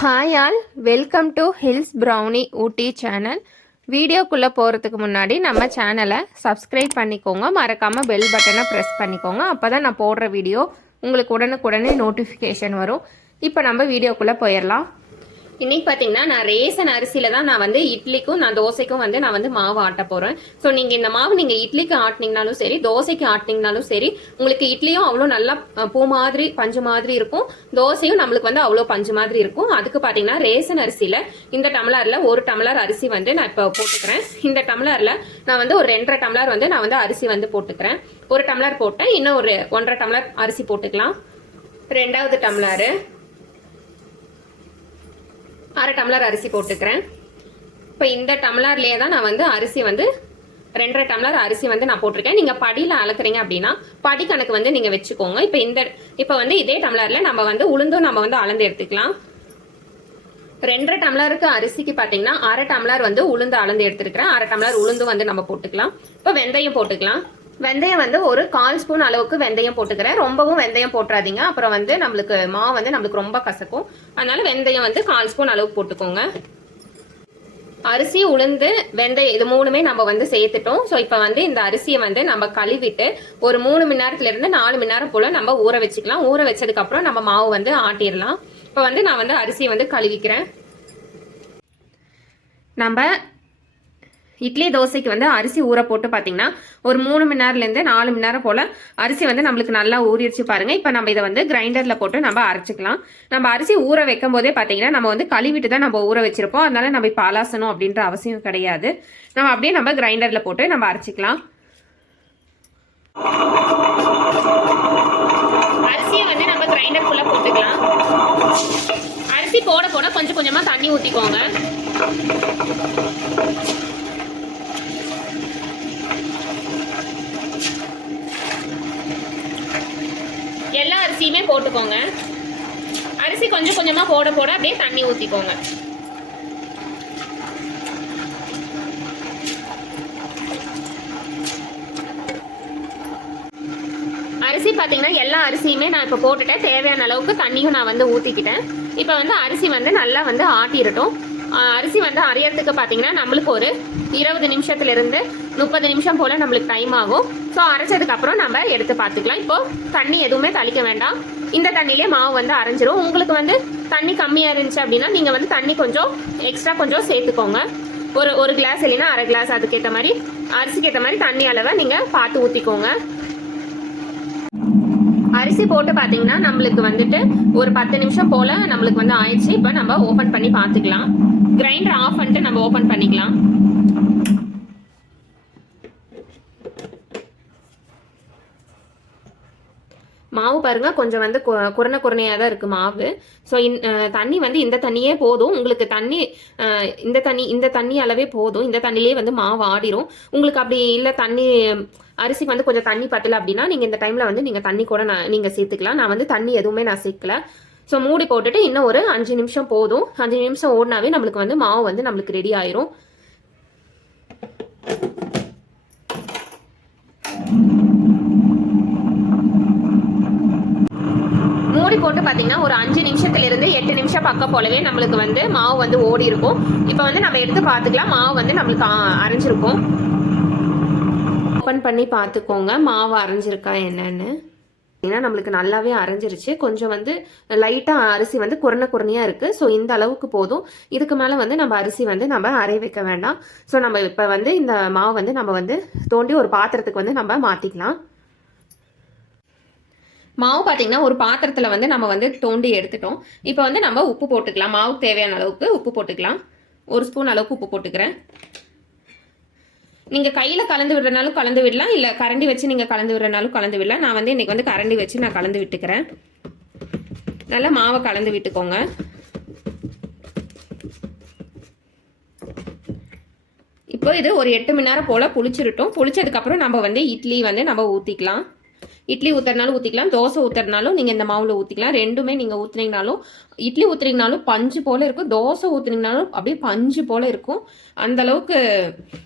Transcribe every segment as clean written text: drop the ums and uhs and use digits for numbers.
Hi all, welcome to hills brownie Ooty channel. வீடியோக்குள்ளே போகிறதுக்கு முன்னாடி நம்ம சேனலை சப்ஸ்கிரைப் பண்ணிக்கோங்க. மறக்காமல் பெல் பட்டனை ப்ரெஸ் பண்ணிக்கோங்க. அப்போ தான் நான் போடுற வீடியோ உங்களுக்கு உடனுக்குடனே நோட்டிஃபிகேஷன் வரும். இப்போ நம்ம வீடியோக்குள்ளே போயிடலாம். இன்றைக்கி பார்த்தீங்கன்னா நான் ரேசன் அரிசியில் தான் நான் வந்து இட்லிக்கும் தோசைக்கும் நான் வந்து மாவு ஆட்ட போகிறேன். ஸோ நீங்கள் இந்த மாவு நீங்கள் இட்லிக்கு ஆட்டினீங்கனாலும் சரி, தோசைக்கு ஆட்டினீங்கனாலும் சரி, உங்களுக்கு இட்லியும் அவ்வளோ நல்லா பூ மாதிரி பஞ்சு மாதிரி இருக்கும், தோசையும் நம்மளுக்கு வந்து அவ்வளோ பஞ்சு மாதிரி இருக்கும். அதுக்கு பார்த்தீங்கன்னா ரேசன் அரிசியில் இந்த டம்ளரில் 1 டம்ளர் அரிசி வந்து நான் இப்போ போட்டுக்கிறேன். இந்த டம்ளரில் நான் வந்து ஒரு 2.5 டம்ளர் வந்து நான் வந்து அரிசி வந்து போட்டுக்கிறேன். 1 டம்ளர் போட்டேன், இன்னும் ஒரு 1.5 டம்ளர் அரிசி போட்டுக்கலாம். 2வது டம்ளரு 1/2 டம்ளர் அரிசி போட்டுக்கிறேன். இப்போ இந்த டம்ளர்லேயே தான் நான் வந்து அரிசி வந்து 2.5 டம்ளர் அரிசி வந்து நான் போட்டிருக்கேன். நீங்கள் படியில் அளக்குறீங்க அப்படின்னா படி கணக்கு வந்து நீங்கள் வச்சுக்கோங்க. இப்போ வந்து இதே டம்ளரில் நம்ம வந்து உளுந்தும் நம்ம வந்து அளந்து எடுத்துக்கலாம். 2.5 டம்ளருக்கு அரிசிக்கு பார்த்தீங்கன்னா 1/2 டம்ளர் வந்து உளுந்து அளந்து எடுத்துருக்கிறேன். 1/2 டம்ளர் உளுந்து வந்து நம்ம போட்டுக்கலாம். இப்போ வெந்தயம் போட்டுக்கலாம். வெந்தயம் வந்து ஒரு 1/4 ஸ்பூன் அளவுக்கு வெந்தயம் போட்டுக்கிறேன். ரொம்பவும் வெந்தயம் போட்டுறாதீங்க, அப்புறம் வந்து நம்மளுக்கு மாவு வந்து நம்மளுக்கு ரொம்ப கசக்கும். அதனால வெந்தயம் வந்து 1/4 ஸ்பூன் அளவுக்கு போட்டுக்கோங்க. அரிசி, உளுந்து, வெந்தயம் இது 3மே நம்ம வந்து சேர்த்துட்டோம். ஸோ இப்போ வந்து இந்த அரிசியை வந்து நம்ம கழுவிட்டு ஒரு 3 மணி நேரத்துலேருந்து 4 மணி நேரம் போல் நம்ம ஊற வச்சுக்கலாம். ஊற வச்சதுக்கப்புறம் நம்ம மாவு வந்து ஆட்டிடலாம். இப்போ வந்து நான் வந்து அரிசியை வந்து கழுவிக்கிறேன். நம்ம இட்லி தோசைக்கு வந்து அரிசி ஊற போட்டு பார்த்தீங்கன்னா ஒரு 3 மணி நேரத்துலேருந்து 4 மணி நேரம் போல் அரிசி வந்து நம்மளுக்கு நல்லா ஊறிடுச்சு பாருங்கள். இப்போ நம்ம இதை வந்து கிரைண்டரில் போட்டு நம்ம அரைச்சிக்கலாம். நம்ம அரிசி ஊற வைக்கும் போதே பார்த்தீங்கன்னா நம்ம வந்து கழுவிட்டு தான் நம்ம ஊற வச்சிருப்போம். அதனால நம்ம இப்போ அலாசணும் அப்படின்ற அவசியம் கிடையாது. நம்ம அப்படியே நம்ம கிரைண்டரில் போட்டு நம்ம அரைச்சிக்கலாம். அரிசியை வந்து நம்ம கிரைண்டருக்குள்ளே போட்டுக்கலாம். அரிசி போட போட கொஞ்சம் கொஞ்சமாக தண்ணி ஊற்றிக்கோங்க. எல்லா அரிசியுமே போட்டுக்கோங்க. அரிசி கொஞ்சம் கொஞ்சமாக போட போட அப்படியே தண்ணி ஊற்றிக்கோங்க. அரிசி பார்த்தீங்கன்னா எல்லா அரிசியுமே நான் இப்போ போட்டுட்டேன். தேவையான அளவுக்கு தண்ணியும் நான் வந்து ஊற்றிக்கிட்டேன். இப்போ வந்து அரிசி வந்து நல்லா வந்து ஆட்டிடட்டும். அரிசி வந்து அரையிறதுக்கு பார்த்தீங்கன்னா நம்மளுக்கு ஒரு 20 நிமிஷத்துலேருந்து 30 நிமிஷம் போல் நம்மளுக்கு டைம் ஆகும். ஸோ அரைச்சதுக்கப்புறம் நம்ம எடுத்து பார்த்துக்கலாம். இப்போது தண்ணி எதுவுமே தளிக்க வேண்டாம். இந்த தண்ணியிலே மாவு வந்து அரைஞ்சிரும். உங்களுக்கு வந்து தண்ணி கம்மியாக இருந்துச்சு அப்படின்னா நீங்கள் வந்து தண்ணி கொஞ்சம் எக்ஸ்ட்ரா கொஞ்சம் சேர்த்துக்கோங்க. ஒரு கிளாஸ் இல்லைன்னா 1/2 கிளாஸ், அதுக்கேற்ற மாதிரி அரிசிக்கு ஏற்ற மாதிரி தண்ணி அளவை நீங்கள் பார்த்து ஊற்றிக்கோங்க. அரிசி போட்டு பார்த்தீங்கன்னா நம்மளுக்கு வந்துட்டு ஒரு 10 நிமிஷம் போல் நம்மளுக்கு வந்து ஆயிடுச்சு. இப்போ நம்ம ஓப்பன் பண்ணி பார்த்துக்கலாம். கிரைண்டர் ஆஃப் பண்ணிட்டு நம்ம ஓப்பன் பண்ணிக்கலாம். மாவு பாருங்க கொஞ்சம் வந்து குறையாக தான் இருக்குது மாவு. ஸோ தண்ணி வந்து இந்த தண்ணியே போதும் உங்களுக்கு. தண்ணி இந்த தண்ணி அளவே போதும். இந்த தண்ணிலே வந்து மாவு ஆடிரும். உங்களுக்கு அப்படி இல்லை தண்ணி அரிசிக்கு வந்து கொஞ்சம் தண்ணி பத்தலை அப்படின்னா நீங்கள் இந்த டைமில் வந்து நீங்கள் தண்ணி கூட நீங்கள் சேர்த்துக்கலாம். நான் வந்து தண்ணி எதுவுமே நான் சேர்க்கல. ஸோ மூடி போட்டுட்டு இன்னும் ஒரு 5 நிமிஷம் போதும். 5 நிமிஷம் ஓடினாவே நம்மளுக்கு வந்து மாவு வந்து நம்மளுக்கு ரெடி ஆயிரும். மூடி போட்டு பார்த்தீங்கன்னா ஒரு 5 நிமிஷத்துலேருந்து 8 நிமிஷம் பக்கம் போலவே நம்மளுக்கு வந்து மாவு வந்து ஓடி இருக்கும். இப்போ வந்து நம்ம எடுத்து பார்த்துக்கலாம். மாவு வந்து நம்மளுக்கு அரைஞ்சிருக்கும். ஓப்பன் பண்ணி பார்த்துக்கோங்க மாவு அரைஞ்சிருக்கா என்னன்னு. ஏன்னா நம்மளுக்கு நல்லாவே அரைஞ்சிருச்சு. கொஞ்சம் வந்து லைட்டாக அரிசி வந்து குறையாக இருக்குது. ஸோ இந்த அளவுக்கு போதும். இதுக்கு மேலே வந்து நம்ம அரிசி வந்து நம்ம அரை வைக்க வேண்டாம். ஸோ நம்ம இப்போ வந்து இந்த மாவு வந்து நம்ம வந்து தோண்டி ஒரு பாத்திரத்துக்கு வந்து நம்ம மாற்றிக்கலாம். மாவு பார்த்தீங்கன்னா ஒரு பாத்திரத்தில் வந்து நம்ம வந்து தோண்டி எடுத்துட்டோம். இப்போ வந்து நம்ம உப்பு போட்டுக்கலாம். மாவுக்கு தேவையான அளவுக்கு உப்பு போட்டுக்கலாம். 1 ஸ்பூன் அளவுக்கு உப்பு போட்டுக்கிறேன். நீங்கள் கையில் கலந்து விடுறனாலும் கலந்து விடலாம், இல்லை கரண்டி வச்சு நீங்கள் கலந்து விடுறனாலும் கலந்து விடலாம். நான் வந்து இன்றைக்கி வந்து கரண்டி வச்சு நான் கலந்து விட்டுக்கிறேன். நல்லா மாவை கலந்து விட்டுக்கோங்க. இப்போ இது ஒரு 8 மணி நேரம் போல் புளிச்சிருட்டோம். புளிச்சதுக்கப்புறம் நம்ம வந்து இட்லி வந்து நம்ம ஊற்றிக்கலாம். இட்லி ஊற்றுறனாலும் ஊற்றிக்கலாம், தோசை ஊற்றுறனாலும் நீங்கள் இந்த மாவில் ஊற்றிக்கலாம். ரெண்டுமே நீங்கள் ஊற்றுனீங்கனாலும், இட்லி ஊற்றுனீங்கனாலும் பஞ்சு போல் இருக்கும், தோசை ஊற்றுனீங்கனாலும் அப்படியே பஞ்சு போல் இருக்கும். அந்தளவுக்கு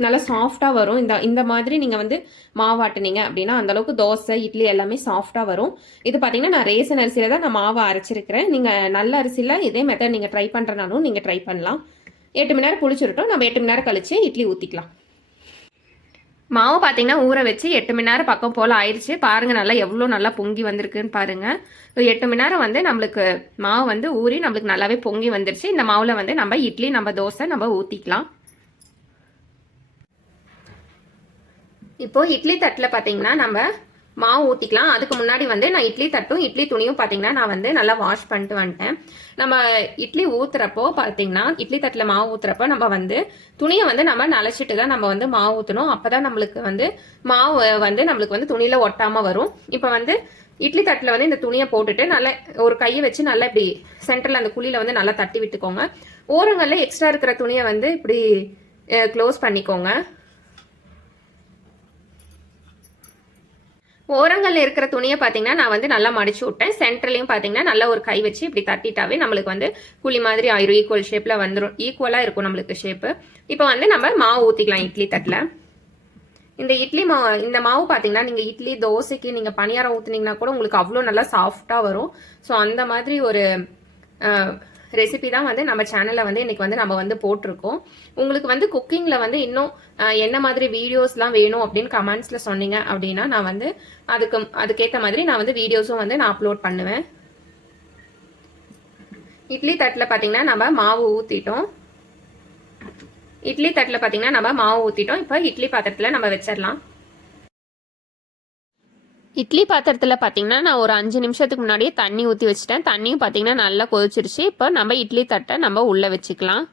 நல்லா சாஃப்டாக வரும். இந்த மாதிரி நீங்கள் வந்து மாவாட்டினீங்க அப்படின்னா அந்தளவுக்கு தோசை இட்லி எல்லாமே சாஃப்டாக வரும். இது பார்த்தீங்கன்னா நான் ரேசன் அரிசியில் தான் நான் மாவை அரைச்சிருக்கிறேன். நீங்கள் நல்ல அரிசியில் இதே மெத்தட் நீங்கள் ட்ரை பண்ணுறனாலும் நீங்கள் ட்ரை பண்ணலாம். 8 மணி நேரம் புளிச்சுருட்டோம். நம்ம 8 மணி நேரம் கழிச்சு இட்லி ஊற்றிக்கலாம். மாவு பார்த்தீங்கன்னா ஊற வச்சு 8 மணி நேரம் பக்கம் போல் ஆயிடுச்சு. பாருங்கள் நல்லா எவ்வளோ நல்லா பொங்கி வந்திருக்குன்னு பாருங்கள். 8 மணி நேரம் வந்து நம்மளுக்கு மாவு வந்து ஊறி நம்மளுக்கு நல்லாவே பொங்கி வந்துருச்சு. இந்த மாவில் வந்து நம்ம இட்லி நம்ம தோசை நம்ம ஊற்றிக்கலாம். இப்போ இட்லி தட்டில் பார்த்தீங்கன்னா நம்ம மாவு ஊற்றிக்கலாம். அதுக்கு முன்னாடி வந்து நான் இட்லி தட்டும் இட்லி துணியும் பார்த்தீங்கன்னா நான் வந்து நல்லா வாஷ் பண்ணிட்டு வந்துட்டேன். நம்ம இட்லி ஊற்றுறப்போ பார்த்தீங்கன்னா இட்லி தட்டில் மாவு ஊற்றுறப்போ நம்ம வந்து துணியை வந்து நம்ம நனைச்சிட்டு தான் நம்ம வந்து மாவு ஊற்றணும். அப்போ தான் நம்மளுக்கு வந்து மாவு வந்து நம்மளுக்கு வந்து துணியில் ஒட்டாமல் வரும். இப்போ வந்து இட்லி தட்டில் வந்து இந்த துணியை போட்டுட்டு நல்லா ஒரு கையை வச்சு நல்லா இப்படி சென்டரில் அந்த குழியில் வந்து நல்லா தட்டி விட்டுக்கோங்க. ஓரங்களில் எக்ஸ்ட்ரா இருக்கிற துணியை வந்து இப்படி க்ளோஸ் பண்ணிக்கோங்க. ஓரங்களில் இருக்கிற துணியை பார்த்தீங்கன்னா நான் வந்து நல்லா மடிச்சு விட்டேன். சென்டர்லையும் பார்த்தீங்கன்னா நல்லா ஒரு கை வச்சு இப்படி தட்டிட்டாவே நம்மளுக்கு வந்து குழி மாதிரி ஆயிரும். ஈக்குவல் ஷேப்பில் வந்துடும், ஈக்குவலாக இருக்கும் நம்மளுக்கு ஷேப்பு. இப்போ வந்து நம்ம மாவு ஊற்றிக்கலாம் இட்லி தட்டில். இந்த மாவு பார்த்தீங்கன்னா நீங்கள் இட்லி தோசைக்கு நீங்கள் பணியாரம் ஊற்றுனீங்கன்னா கூட உங்களுக்கு அவ்வளோ நல்லா சாஃப்டாக வரும். ஸோ அந்த மாதிரி ஒரு ரெசிபி தான் வந்து நம்ம சேனலில் வந்து இன்றைக்கி வந்து நம்ம வந்து போட்டிருக்கோம். உங்களுக்கு வந்து குக்கிங்கில் வந்து இன்னும் என்ன மாதிரி வீடியோஸ்லாம் வேணும் அப்படின்னு கமெண்ட்ஸில் சொன்னீங்க அப்படின்னா நான் வந்து அதுக்கேற்ற மாதிரி நான் வந்து வீடியோஸும் வந்து நான் அப்லோட் பண்ணுவேன். இட்லி தட்டில் பார்த்தீங்கன்னா நம்ம மாவு ஊற்றிட்டோம். இப்போ இட்லி பாத்திரத்தில் நம்ம வச்சிடலாம். இட்லி பாத்திரத்தில் பார்த்தீங்கன்னா நான் ஒரு 5 நிமிஷத்துக்கு முன்னாடியே தண்ணி ஊற்றி வச்சுட்டேன். தண்ணியும் பார்த்தீங்கன்னா நல்லா கொதிச்சிருச்சு. இப்போ நம்ம இட்லி தட்டை நம்ம உள்ளே வச்சுக்கலாம்.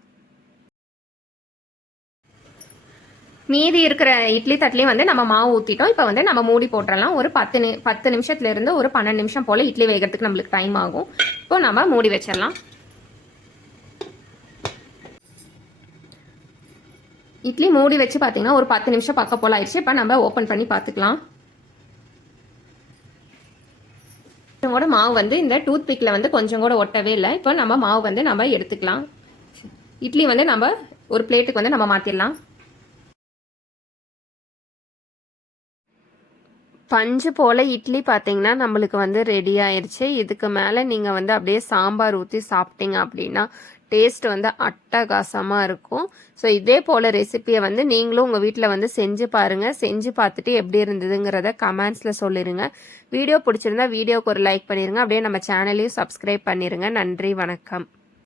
மீதி இருக்கிற இட்லி தட்டிலையும் வந்து நம்ம மாவு ஊற்றிட்டோம். இப்போ வந்து நம்ம மூடி போட்டுடலாம். ஒரு 10 நிமிஷத்துலேருந்து ஒரு 12 நிமிஷம் போல் இட்லி வேகிறதுக்கு நம்மளுக்கு டைம் ஆகும். இப்போ நம்ம மூடி வச்சிடலாம். இட்லி மூடி வச்சு பார்த்தீங்கன்னா ஒரு 10 நிமிஷம் பக்கம் போல் ஆயிடுச்சு. இப்போ நம்ம ஓப்பன் பண்ணி பார்த்துக்கலாம். கூட மாவு வந்து இந்த டூத் பிக்கில் வந்து கொஞ்சம் கூட ஒட்டவே இல்லை. இப்போ நம்ம மாவு வந்து நம்ம எடுத்துக்கலாம். இட்லி வந்து நம்ம ஒரு பிளேட்டுக்கு வந்து நம்ம மாற்றிடலாம். பஞ்சு போல் இட்லி பார்த்தீங்கன்னா நம்மளுக்கு வந்து ரெடி ஆயிடுச்சு. இதுக்கு மேலே நீங்கள் வந்து அப்படியே சாம்பார் ஊற்றி சாப்பிட்டீங்க அப்படின்னா டேஸ்ட் வந்து அட்டகாசமாக இருக்கும். ஸோ இதே போல் ரெசிப்பியை வந்து நீங்களும் உங்கள் வீட்டில் வந்து செஞ்சு பாருங்கள். செஞ்சு பார்த்துட்டு எப்படி இருந்ததுங்கிறத கமெண்ட்ஸில் சொல்லிடுங்க. வீடியோ பிடிச்சிருந்தா வீடியோக்கு ஒரு லைக் பண்ணிடுங்க. அப்படியே நம்ம சேனலையும் சப்ஸ்கிரைப் பண்ணிடுங்க. நன்றி, வணக்கம்.